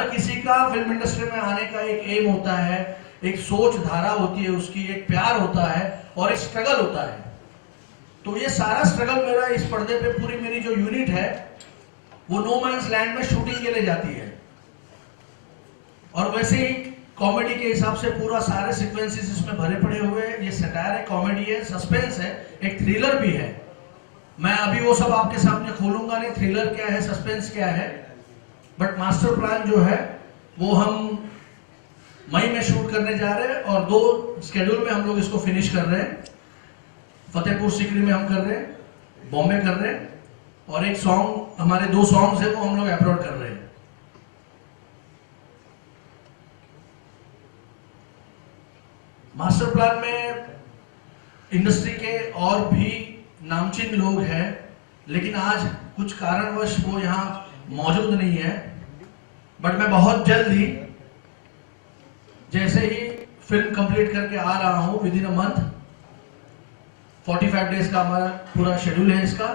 हर किसी का film industry में आने का एक एम होता है, एक सोच धारा होती है उसकी, एक प्यार होता है और एक स्ट्रगल होता है। तो ये सारा स्ट्रगल मेरा इस पर्दे पे, पूरी मेरी जो यूनिट है वो नो मैंस लैंड में शूटिंग के लिए जाती है। और वैसे ही कॉमेडी के हिसाब से पूरा सारे सीक्वेंसेस इसमें भरे पड़े हुए हैं। ये सटायर है, कॉमेडी है, सस्पेंस है, एक थ्रिलर भी है। मैं अभी वो सब आपके सामने खोलूंगा नहीं, थ्रिलर क्या है, सस्पेंस क्या है। बट मास्टर प्लान जो है वो हम मई में शूट करने जा रहे हैं और 2 स्केड्यूल में हम लोग इसको फिनिश कर रहे हैं। फतेहपुर सीकरी में हम कर रहे हैं, बॉम्बे कर रहे हैं, और एक सॉन्ग, हमारे 2 सॉन्ग्स है वो हम लोग अपलोड कर रहे हैं। मास्टर प्लान में इंडस्ट्री के और भी नामचीन लोग हैं, लेकिन आज कुछ कारणवश वो यहाँ मौजूद नहीं है। बट मैं बहुत जल्द ही, जैसे ही फिल्म कंप्लीट करके आ रहा हूं, with in a month, 45 days का हमारा पूरा शेड्यूल है इसका।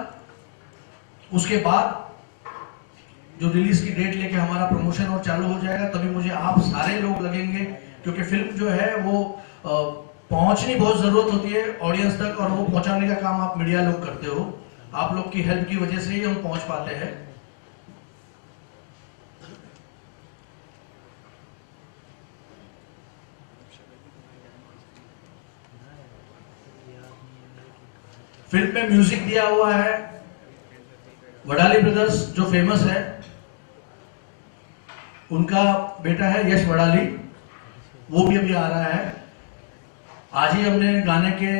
उसके बाद जो रिलीज की डेट लेके हमारा प्रमोशन और चालू हो जाएगा, तभी मुझे आप सारे लोग लगेंगे, क्योंकि फिल्म जो है वो पहुंचनी बहुत जरूरत होती है ऑडियंस तक, और वो पहुंचाने का काम आप मीडिया लोग करते हो। आप लोग की हेल्प की वजह से ही हम पहुंच पाते हैं। फिल्म में म्यूजिक दिया हुआ है वडाली ब्रदर्स, जो फेमस है, उनका बेटा है यश वडाली, वो भी अभी आ रहा है। आज ही हमने गाने के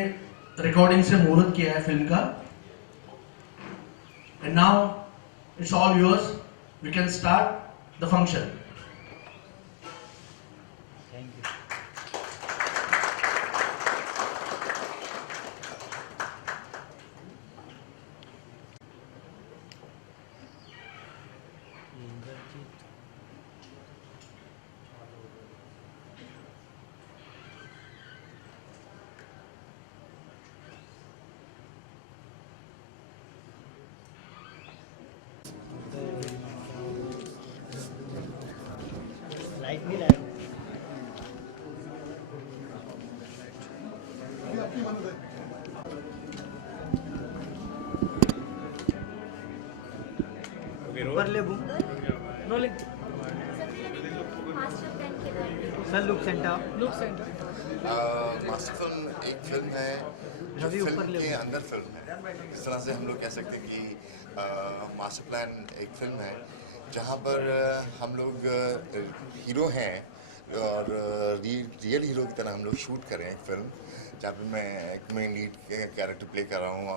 रिकॉर्डिंग से मुहूर्त किया है फिल्म का। And now it's all yours, we can start the function. Light भी लाइट ऊपर ले बू rolling sir look centre master film एक फिल्म है जो रवि ऊपर फिल्म ले के लो। अंदर फिल्म है। इस तरह से हम लोग कह सकते हैं कि मास्टर प्लान एक फिल्म है जहाँ पर हम लोग हीरो हैं और रियल हीरो की तरह हम लोग शूट करें एक फिल्म, जहाँ पे मैं एक मेन लीड कैरेक्टर प्ले कर रहा हूँ,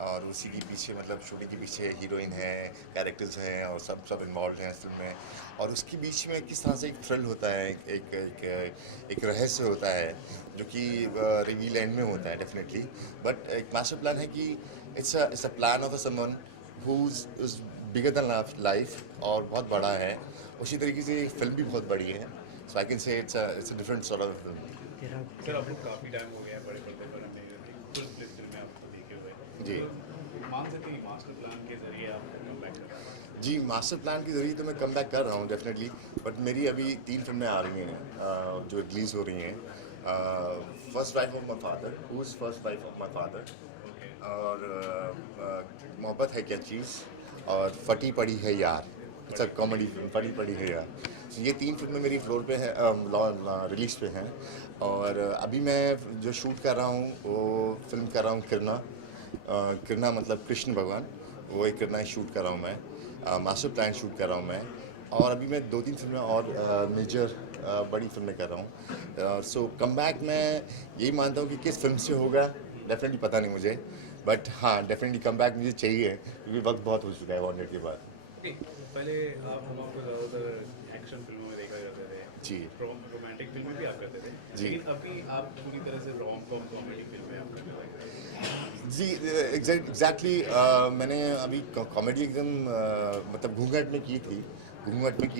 और उसी के पीछे, मतलब शूटिंग के पीछे हीरोइन है, कैरेक्टर्स हैं, और सब इन्वॉल्व हैं इस फिल्म में। और उसके बीच में किस तरह से एक थ्रिल होता है, एक रहस्य होता है, जो कि रिवील एंड में होता है डेफिनेटली। बट एक मास्टर प्लान है कि it's a plan of someone who is bigger than life, और बहुत बड़ा है। उसी तरीके से फिल्म भी बहुत बड़ी है। So I can say it's a different sort of film. Sir आप लोग काफ़ी टाइम हो गया है बड़े पर्दे पर अपने फुल स्प्लिट फिल्में आपको देखे हुए। जी तो मान सकते हैं कि मास्टर प्लान के जरिए आप कम बैक कर रहे हैं। जी, मास्टर प्लान के ज़रिए तो मैं कम बैक कर रहा हूँ डेफिनेटली। बट मेरी अभी 3 फिल्में आ रही हैं जो रिलीज़ हो रही हैं। First wife of my father, who is first wife of my father, और मोहब्बत है क्या चीज़, और फटी पड़ी है यार। इट्स अ कॉमेडी फिल्म, फटी पड़ी है यार। So, ये 3 फिल्में मेरी फ्लोर पे हैं, रिलीज़ पे हैं। और अभी मैं जो शूट कर रहा हूँ वो फिल्म कर रहा हूँ किरना। किरना मतलब कृष्ण भगवान, वो एक किरना शूट कर रहा हूँ मैं। मास्टर प्लान शूट कर रहा हूँ मैं। और अभी मैं 2-3 फिल्में और मेजर बड़ी फिल्में कर रहा हूँ। सो कम बैक मैं यही मानता हूँ कि किस फिल्म से होगा डेफिनेटली पता नहीं मुझे, बट हाँ डेफिनेटली कम बैक मुझे चाहिए, क्योंकि वक्त बहुत हो चुका है 100 के बाद। पहले हम आपको ज़्यादातर एक्शन फिल्मों में देखा करते थे जी रोमांटिक फिल्में भी आप करते थे, जी। लेकिन अभी आप पूरी तरह से रोम कॉम कॉमेडी फिल्में आप करने लगे हैं। जी एग्जैक्टली। मैंने अभी कॉमेडी एकदम मतलब घूंघट में की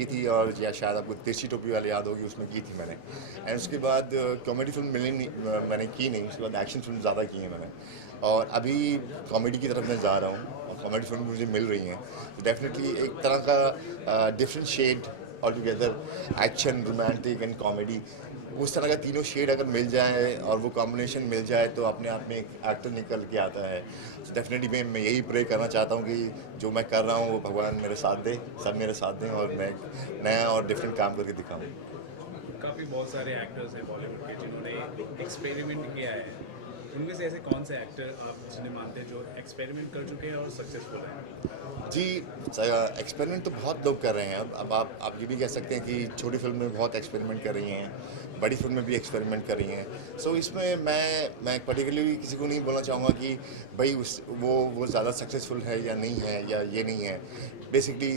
थी, और या शायद आपको तिरछी टोपी वाले याद होगी, उसमें की थी मैंने। एंड उसके बाद कॉमेडी फिल्म मिली नहीं, मैंने की नहीं। उसके बाद एक्शन फिल्म ज़्यादा की हैं मैंने, और अभी कॉमेडी की तरफ मैं जा रहा हूँ, और कॉमेडी फिल्म मुझे मिल रही हैं। तो डेफिनेटली एक तरह का different shade altogether action, romantic and comedy, उस तरह का तीनों शेड अगर मिल जाए और वो कॉम्बिनेशन मिल जाए तो अपने आप में एक एक्टर निकल के आता है। तो डेफिनेटली मैं यही प्रे करना चाहता हूँ कि जो मैं कर रहा हूँ वो भगवान मेरे साथ दे, सब मेरे साथ दें और मैं एक नया और डिफरेंट काम करके दिखाऊँ। काफ़ी बहुत सारे एक्टर्स हैं बॉलीवुड के जिन्होंने एक्सपेरिमेंट किया है, उनमें से ऐसे कौन से एक्टर आप जिन्हें मानते हैं जो एक्सपेरिमेंट कर चुके हैं और सक्सेसफुल हैं? जी, एक्सपेरिमेंट तो बहुत लोग कर रहे हैं। अब आप ये भी कह सकते हैं कि छोटी फिल्म में बहुत एक्सपेरिमेंट कर रही हैं, बड़ी फिल्म में भी एक्सपेरिमेंट कर रही हैं। सो इसमें मैं पर्टिकुलरली किसी को नहीं बोलना चाहूँगा कि भाई वो ज़्यादा सक्सेसफुल है या नहीं है या ये नहीं है। बेसिकली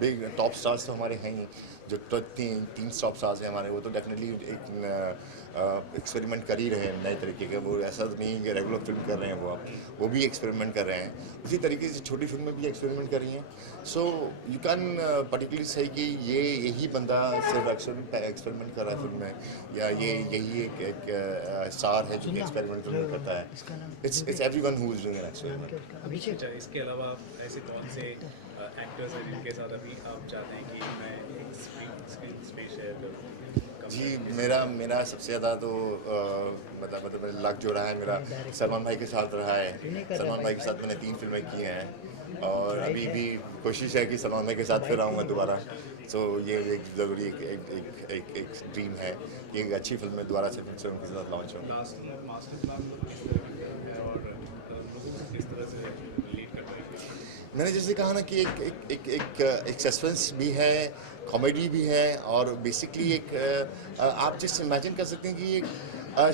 बिग टॉप स्टार्स तो हमारे हैं ही, जो तीन टॉप स्टार्स हैं हमारे, वो तो डेफिनेटली एक एक्सपेरिमेंट कर ही रहे हैं नए तरीके के। वो ऐसा तो नहीं है कि रेगुलर फिल्म कर रहे हैं, वो भी एक्सपेरिमेंट कर रहे हैं। उसी तरीके से छोटी फिल्में भी एक्सपेरिमेंट कर रही हैं। सो यू कैन पर्टिकुलरली सही कि यही बंदा सिर्फ एक्सपेरिमेंट कर रहा है फिल्म में, या यही एक स्टार है जो कि एक्सपेरिमेंट फिल्म करता है। It's everyone who is doing an experiment. अच्छा, इसके अलावा आप ऐसे कौन से एक्टर्स हैं जिनके साथ अभी आप चाहते हैं कि मैं एक स्क्रीन स्पेस शेयर करूँ? जी, मेरा सबसे ज़्यादा तो मतलब लक जो रहा है मेरा सलमान भाई के साथ रहा है। सलमान भाई के साथ मैंने 3 फिल्में की हैं और अभी भी कोशिश है कि सलमान भाई के साथ फिर आऊँगा दोबारा। सो ये एक ज़रूरी एक ड्रीम है कि एक अच्छी फिल्म में दोबारा से फिर से उनके साथ लॉन्च हो। लास्ट मास्टर प्लान किस तरह का है और लोगों को किस तरह से लीड कर रहे हैं? मैंने जैसे कहा ना कि एक सस्पेंस भी है, कॉमेडी भी है और बेसिकली आप जैसे इमेजिन कर सकते हैं कि एक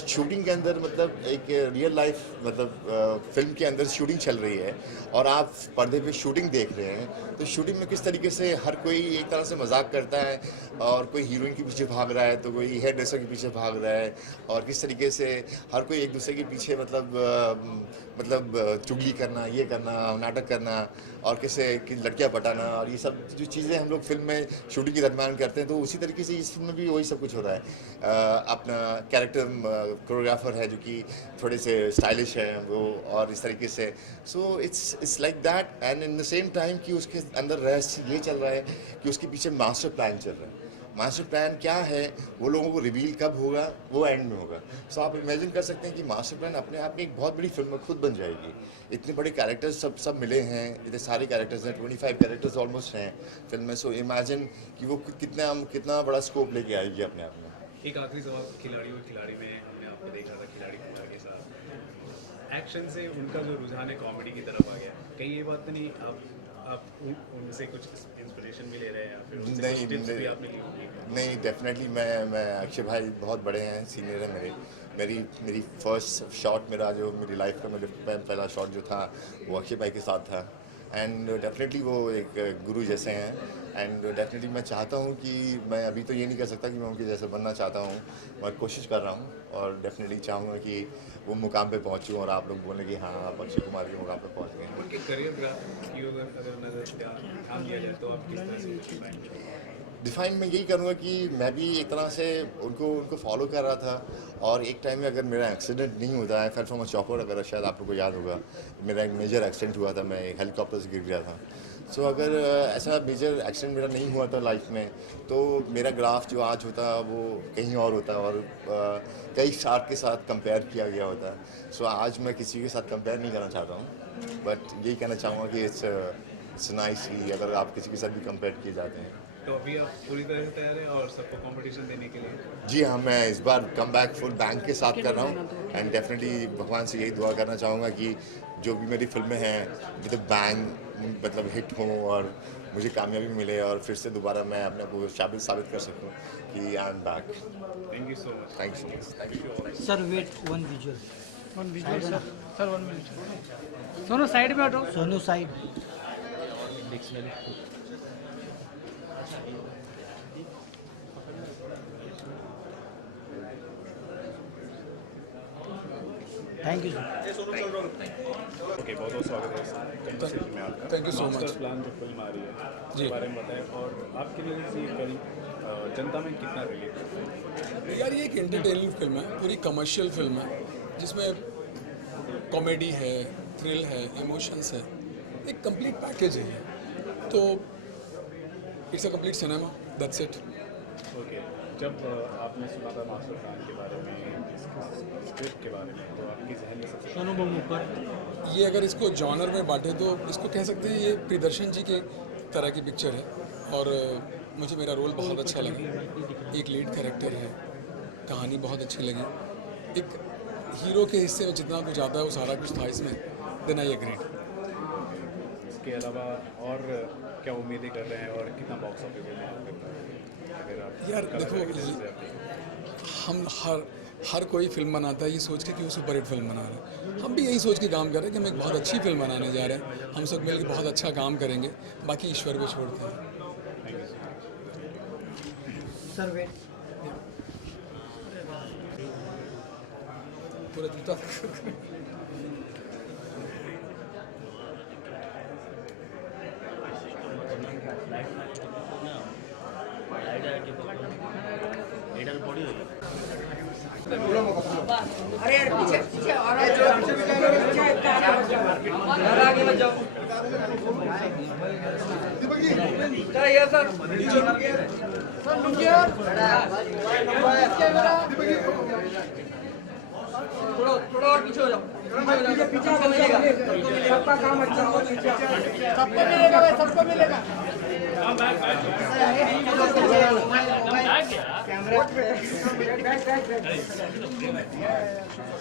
शूटिंग के अंदर, मतलब एक रियल लाइफ, मतलब फिल्म के अंदर शूटिंग चल रही है और आप पर्दे पे शूटिंग देख रहे हैं। तो शूटिंग में किस तरीके से हर कोई एक तरह से मजाक करता है और कोई हीरोइन के पीछे भाग रहा है तो कोई हेयर ड्रेसर के पीछे भाग रहा है, और किस तरीके से हर कोई एक दूसरे के पीछे मतलब चुगली करना, ये करना, नाटक करना और कैसे कि लड़कियां पटाना, और ये सब जो चीज़ें हम लोग फिल्म में शूटिंग के दरम्यान करते हैं, तो उसी तरीके से इस फिल्म में भी वही सब कुछ हो रहा है। अपना कैरेक्टर कोरियोग्राफर है जो कि थोड़े से स्टाइलिश है वो, और इस तरीके से so it's like that. And in the same time कि उसके अंदर रहस्य ये चल रहा है कि उसके पीछे मास्टर प्लान चल रहा है। मास्टर प्लान क्या है वो लोगों को रिवील कब होगा, वो एंड में होगा। सो आप इमेजिन कर सकते हैं कि मास्टर प्लान अपने आप में एक बहुत बड़ी फिल्म में खुद बन जाएगी। इतने बड़े कैरेक्टर्स सब मिले हैं, इतने सारे कैरेक्टर्स हैं, 25 कैरेक्टर्स ऑलमोस्ट हैं फिल्म में। सो इमेजिन कि वो कितना बड़ा स्कोप लेके आएगी अपने आप में। एक आखिरी सवाल, खिलाड़ी में हमने आपको देखा था खिलाड़ी कुमार के साथ, एक्शन से उनका जो रुझान है कॉमेडी की तरफ आ गया, कहीं ये बात तो नहीं आप उनसे कुछ इंस्पिरेशन भी ले रहे हैं या फिर उनसे कुछ टिप्स भी आपने ली होगी? नहीं, डेफिनेटली मैं अक्षय भाई बहुत बड़े हैं, सीनियर हैं मेरी फर्स्ट शॉट, मेरी लाइफ का पहला शॉट जो था वो अक्षय भाई के साथ था। एंड डेफिनेटली वो एक गुरु जैसे हैं। एंड डेफिनेटली मैं चाहता हूँ कि मैं अभी तो ये नहीं कर सकता कि मैं उनके जैसे बनना चाहता हूँ, मैं कोशिश कर रहा हूँ और डेफिनेटली चाहूँगा कि वो मुकाम पे पहुँचूँ और आप लोग बोलें कि हाँ आप अक्षय कुमार के मुकाम पे पहुँच गए। उनके करियर ग्राफ की अगर नज़र ध्यान दिया जाए तो आप किस तरह से डिफाइन मैं यही करूँगा कि मैं भी एक तरह से उनको फॉलो कर रहा था, और एक टाइम में अगर मेरा एक्सीडेंट नहीं होता है, फेल फ्रॉम अ चॉपर, अगर शायद आप लोगों को याद होगा, मेरा एक मेजर एक्सीडेंट हुआ था, मैं एक हेलीकॉप्टर से गिर गया था। सो अगर ऐसा मेजर एक्सीडेंट मेरा नहीं हुआ था लाइफ में, तो मेरा ग्राफ जो आज होता वो कहीं और होता और कई स्टार के साथ कंपेयर किया गया होता। सो आज मैं किसी के साथ कंपेयर नहीं करना चाहता हूँ, बट यही कहना चाहूँगा कि इट्स नाइस कि अगर आप किसी के साथ भी कंपेयर किए जाते हैं। तो अभी आप पूरी तरह से तैयार हैं और सबको कंपटीशन देने के लिए? जी हाँ, मैं इस बार कम बैक फुल बैंक के साथ कर रहा हूँ एंड डेफिनेटली भगवान से यही दुआ करना चाहूँगा कि जो भी मेरी फिल्में हैं विद बैंक मतलब हिट हों और मुझे कामयाबी मिले और फिर से दोबारा मैं अपने को साबित कर सकूँ कि I am back. Thank you so much. Thank you so much. Sir wait one visual sir 1 minute दोनों साइड में हटो। Sonu side thank you sir. Okay, बहुत बहुत स्वागत है कॉन्वर्सेशन में आपका। Thank you so master much. Plan जो फिल्म आ रही है जी। उसके बारे में बताएं और आपके लिए से ये फिल्म जनता में कितना रिलेट करता है? यार ये एक एंटरटेनिंग फिल्म है, पूरी कमर्शियल फिल्म है जिसमें कॉमेडी है, थ्रिल है, इमोशंस है, एक कंप्लीट पैकेज है। तो it's a complete cinema, that's it. Okay, जब आपने सुना था मास्टर प्लान के बारे में, स्क्रिप्ट के बारे में, तो आपके जहन में सबसे अनुभव ऊपर ये अगर इसको जॉनर में बांटे तो इसको कह सकते हैं ये प्रियदर्शन जी के तरह की पिक्चर है। और मुझे मेरा रोल बहुत अच्छा लगा, एक लीड कैरेक्टर है, कहानी बहुत अच्छी लगी, एक हीरो के हिस्से में जितना कुछ आता है वो सारा कुछ था इसमें, देन आई एग्रीड। इसके अलावा और क्या उम्मीदें कर रहे हैं और कितना बॉक्स ऑफिस में अगर आप यार कलाकार देखो, की नज़र से आप देखें? हम हर कोई फिल्म बनाता है ये सोच के कि वो सुपर हिट फिल्म बना रहा है। हम भी यही सोच के काम कर रहे हैं कि हम एक बहुत अच्छी फिल्म बनाने जा रहे हैं, हम सब मिलकर बहुत अच्छा काम करेंगे, बाकी ईश्वर पे छोड़ते हैं। सर वेट पूरा जूता अरे यार पीछे पीछे और आगे मत जाओ। सर ये सर थोड़ा और पीछे हो जाओ। पीछे मिलेगा, सबका काम अच्छा हो, सबको मिलेगा भाई, सबको मिलेगा।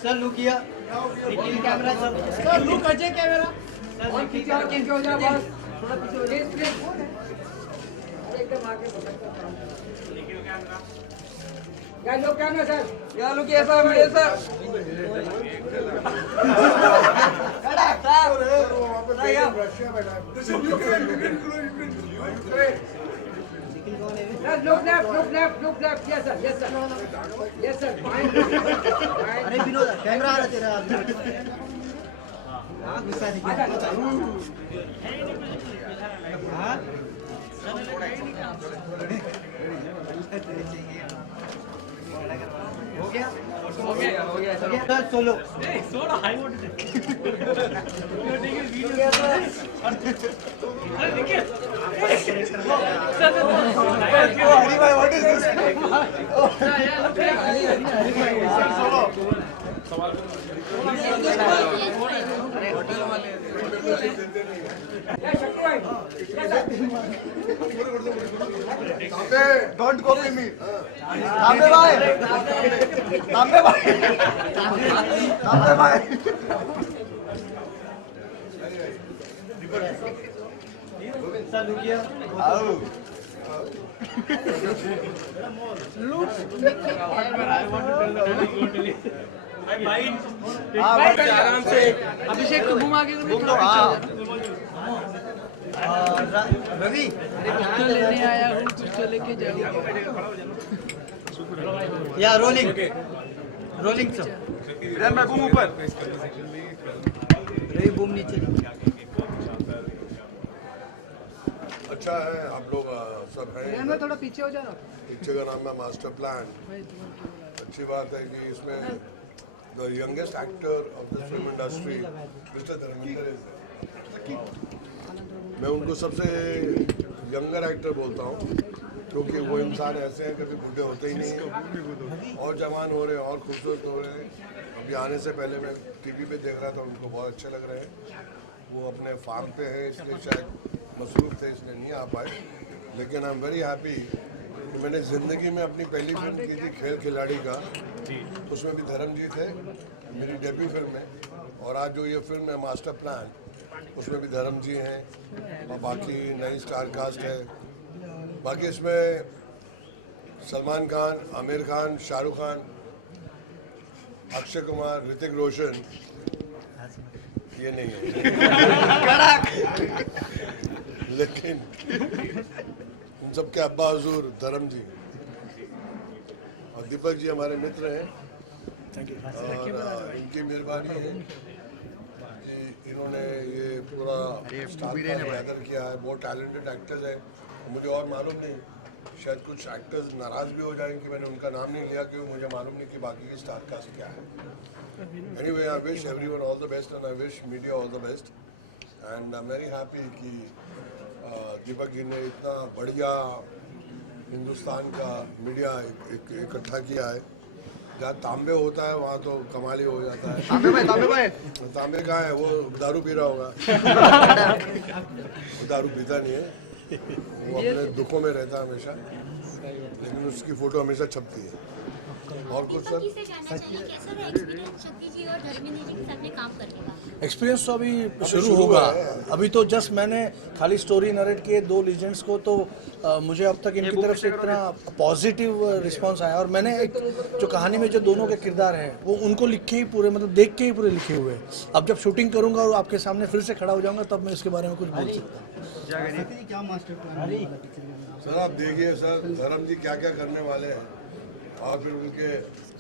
सर लुक किया, camera sir look Ajay camera और पीछे हो जाओ बस, थोड़ा पीछे हो जाओ, एकदम आगे क्या लोग कैमरा सर, या लुक ऐसा मेरे sir look left, yes sir, fine. अरे विनोद कैमरा आ रहा तेरा, हाँ गुस्सा हो गया सर सोलो हरी भाई what is this don't copy me Tambe भाई सर रुकिए आओ आराम से अभिषेक को घुमा के रवि कुछ तो लेने आया हूँ, कुछ तो लेके जाऊँ। या रोलिंग सर मैं बूम ऊपर रवि बूम नीचे। अच्छा है आप लोग सब हैं। मैं थोड़ा पीछे हो जा रहा पिक्चर का नाम है मास्टर प्लान। अच्छी बात है कि इसमें the youngest actor of the film industry mister Dharmendra है। मैं उनको सबसे यंगर एक्टर बोलता हूँ क्योंकि वो इंसान ऐसे हैं कभी बूढ़े होते ही नहीं, और जवान हो रहे हैं और खूबसूरत हो रहे हैं। अभी आने से पहले मैं टीवी पे देख रहा था, उनको बहुत अच्छे लग रहे हैं। वो अपने फार्म पे है इसलिए शायद मसरूफ थे इसलिए नहीं आ पाए, लेकिन आई एम वेरी हैप्पी कि मैंने ज़िंदगी में अपनी पहली फिल्म की थी खेल खिलाड़ी का, उसमें भी धर्मजीत है मेरी डेब्यू फिल्म है, और आज जो ये फिल्म है मास्टर प्लान उसमें भी धर्म जी हैं और बाकी नई स्टार कास्ट है। बाकी इसमें सलमान खान, आमिर खान, शाहरुख खान, अक्षय कुमार, ऋतिक रोशन ये नहीं है लेकिन इन सबके अब्बा हुजूर धर्म जी और दीपक जी हमारे मित्र हैं और इनकी मेहरबानी है कि इन्होंने ये पूरा स्टार गैदर किया है। बहुत टैलेंटेड एक्टर्स हैं, मुझे और मालूम नहीं, शायद कुछ एक्टर्स नाराज़ भी हो जाएं कि मैंने उनका नाम नहीं लिया क्योंकि मुझे मालूम नहीं कि बाकी की स्टार कास्ट क्या है। Anyway, I wish everyone all the best and I wish media all the best and I'm very happy कि दीपक जी ने इतना बढ़िया हिंदुस्तान का मीडिया इकट्ठा किया है। जहाँ तांबे होता है वहाँ तो कमाल ही हो जाता है। तांबे कहाँ है, वो दारू पी रहा होगा। वो दारू पीता नहीं है, वो अपने दुखों में रहता है हमेशा, लेकिन उसकी फोटो हमेशा छपती है। और कुछ सर? एक्सपीरियंस तो अभी शुरू होगा। अभी तो जस्ट मैंने खाली स्टोरी नरेट किए 2 लीजेंड्स को, तो मुझे अब तक इनकी तरफ से इतना पॉजिटिव रिस्पांस आया। और मैंने एक जो कहानी में जो दोनों के किरदार हैं वो उनको लिखे ही पूरे, मतलब देख के ही पूरे लिखे हुए हैं। अब जब शूटिंग करूंगा और आपके सामने फिर से खड़ा हो जाऊंगा तब मैं इसके बारे में कुछ बोल सकता हूँ। सर आप देखिए सर, धर्म जी क्या क्या करने वाले हैं, और फिर उनके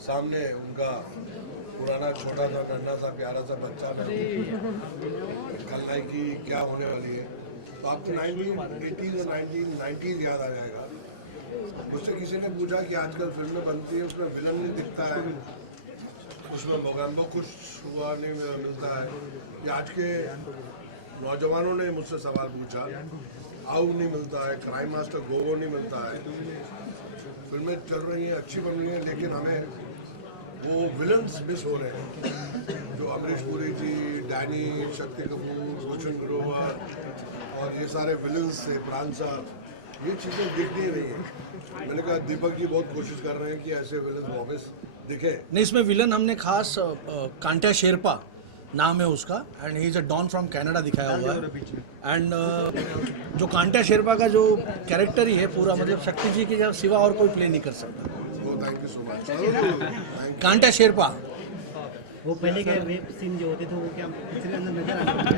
सामने उनका पुराना छोटा सा नन्हा सा प्यारा सा बच्चा खलनायकी क्या होने वाली है। तो आपको 1980s और 1990s याद आ जाएगा। मुझसे किसी ने पूछा कि आजकल फिल्में बनती है उसमें विलन नहीं दिखता है, उसमें मोगैम्बो खुश हुआ नहीं मिलता है। ये आज के नौजवानों ने मुझसे सवाल पूछा, आउ नहीं मिलता है, क्राइम मास्टर गोगो नहीं मिलता है। फिल्में चल रही हैं, अच्छी बन रही हैं, लेकिन हमें वो विलन्स मिस हो रहे हैं। जो अमरीश पुरी जी, डैनी, शक्ति कपूर, रोशन ग्रोवर और ये सारे विलन्स थे, प्राण साहब, ये चीज़ें दिख नहीं रही हैं। मैंने कहा दीपक जी बहुत कोशिश कर रहे हैं कि ऐसे विलन्स वापस दिखे। नहीं, इसमें विलन हमने खास कांटा शेरपा नाम है उसका, and he is a don from Canada दिखाया हुआ है। एंड जो कांटा शेरपा का जो कैरेक्टर ही है पूरा, मतलब शक्ति जी के सिवा और कोई प्ले नहीं कर सकता। Thank you so much. कांटा शेरपा वो पहले के रेप सीन जो होते थे वो क्या पिक्चर के अंदर नजर आते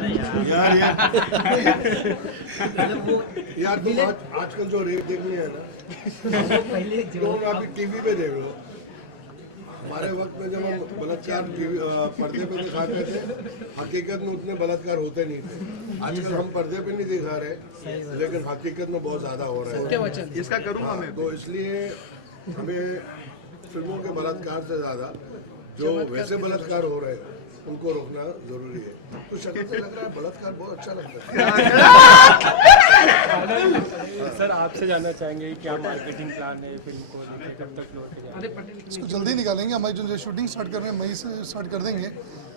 यार तुम आजकल जो रेप देखनी है ना, पहले जो आप टीवी पे देख लो। हमारे वक्त में जब हम बलात्कार पर्दे पे दिखाते थे, हकीकत में उतने बलात्कार होते नहीं थे। आजकल हम पर्दे पे नहीं दिखा रहे, लेकिन हकीकत में बहुत ज्यादा हो रहा है। इसका करूँगा मैं। तो इसलिए हमें फिल्मों के बलात्कार से ज्यादा जो वैसे बलात्कार हो रहे हैं उनको रोकना जरूरी है। तो शक्ल से लग रहा है बलात्कार बहुत अच्छा लगता है। सर आपसे जानना चाहेंगे क्या मार्केटिंग प्लान है फिल्म को, कब तक लौट इसको जल्दी निकालेंगे। हमारी जो शूटिंग स्टार्ट कर रहे हैं मई से स्टार्ट कर देंगे।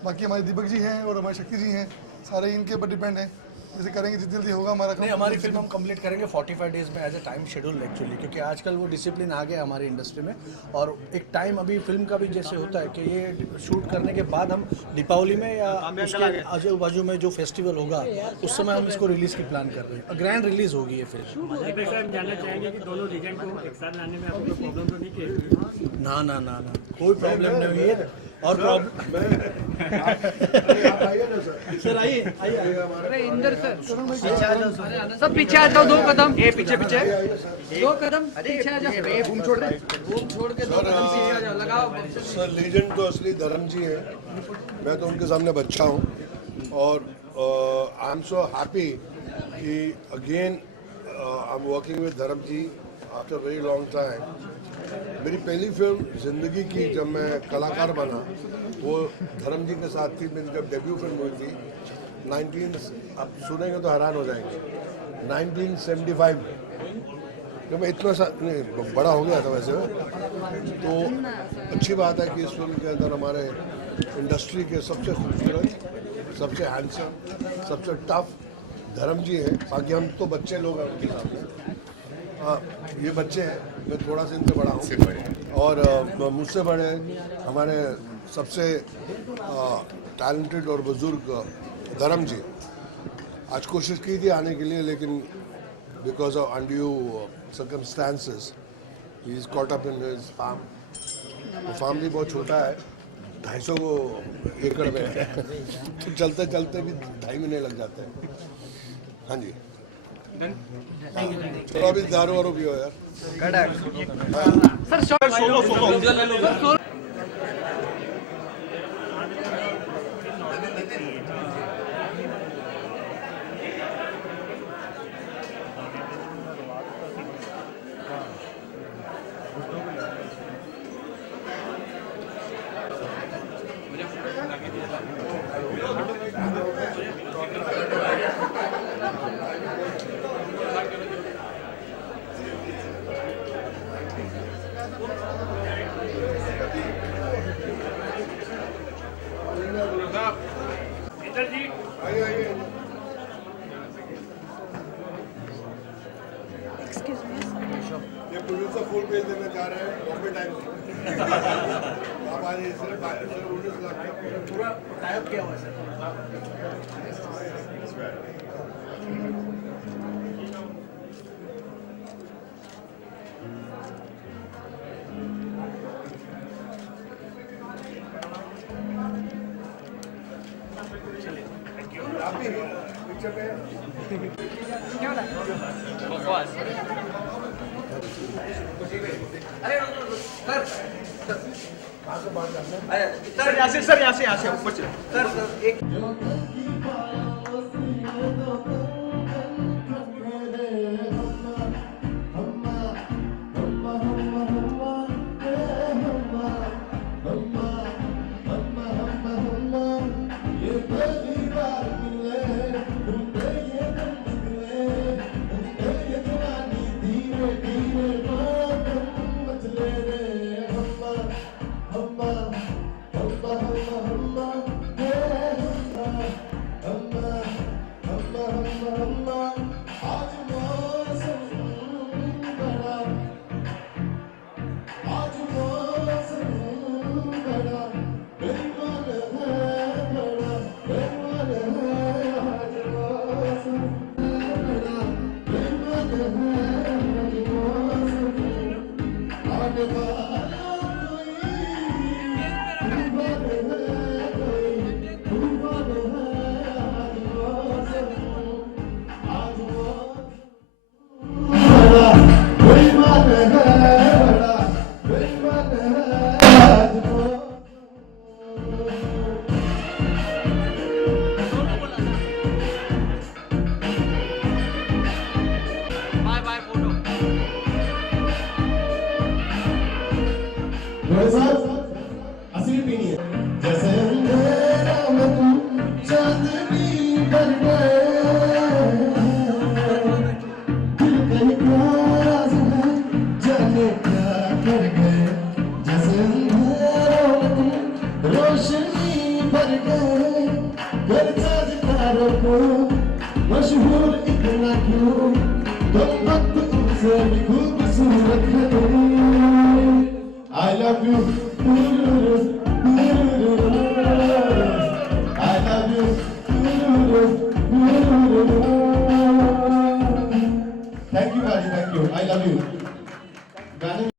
बाकी हमारे दीपक जी हैं और हमारे शक्ति जी हैं, सारे इनके ऊपर डिपेंड है। जैसे करेंगे जितनी जल्दी होगा हमारा काम। नहीं, हमारी फिल्म हम कंप्लीट करेंगे 45 डेज में as a time schedule actually, क्योंकि आजकल वो डिसिप्लिन आ गया हमारी इंडस्ट्री में। और एक टाइम अभी फिल्म का भी जैसे होता है कि ये शूट करने के बाद हम दीपावली में या उसके आजू बाजू में जो फेस्टिवल होगा उस समय हम इसको रिलीज़ की प्लान कर रहे हैं। ग्रैंड रिलीज़ होगी ये फिल्म। हम जानना चाहेंगे कि दोनों लीजेंड को एक साथ लाने में आपको प्रॉब्लम तो नहीं की? ना ना ना ना, कोई प्रॉब्लम नहीं हुई है। और सर आइए अरे इंदर सर सब पीछे आ जाओ, 2 कदम ये पीछे 2 कदम पीछे आ जाओ। बूम छोड़ के 2 कदम पीछे आ जाओ, लगाओ। सर लीजेंड तो असली धर्म जी हैं, मैं तो उनके सामने बच्चा हूँ। और आई एम सो हैप्पी कि again I am working with धर्म जी आफ्टर वेरी लॉन्ग टाइम। मेरी पहली फिल्म जिंदगी की जब मैं कलाकार बना वो धर्म जी के साथ थी। मेरी जब डेब्यू फिल्म हुई थी 19, आप सुनेंगे तो हैरान हो जाएंगे, 1975 जब मैं इतना नहीं बड़ा हो गया था वैसे। तो अच्छी बात है कि इस फिल्म के अंदर हमारे इंडस्ट्री के सबसे खूबसूरत, सबसे हैंडसम, सबसे टफ धर्म जी हैं। बाकी हम तो बच्चे लोग हैं उनके सामने। ये बच्चे हैं, मैं थोड़ा सा इनसे बड़ा हूँ और मुझसे बड़े हमारे सबसे टैलेंटेड और बुजुर्ग धर्म जी। आज कोशिश की थी आने के लिए, लेकिन because of undue circumstances he is caught up in his farm. Farm भी बहुत छोटा है, 250 एकड़ में है। तो चलते चलते भी 2.5 महीने लग जाते हैं। हाँ जी, तो अभी दारू वारू भी हो यार। सर आइए आइए ये प्रोड्यूसर फुल पेज देना चाह रहे हैं बॉम्बे टाइम्स आप आज सिर्फ 19 लाख का पूरा टाइप किया हुआ है सर। आप भी पिक्चर में सर यहाँ से ऊपर चलो सर एक असली पीनी है जैसे अंधेरा में तू चांदनी बन गए दिल कहीं प्यास है जाने क्या कर गए जैसे अंधेरा में तू रोशनी भर गए करता सितारों को मशहूर इतना क्यों तुम वक्त तुमसे भी खूबसूरत है तुम I love you. I love you. Thank you, Raji. Thank you. I love you.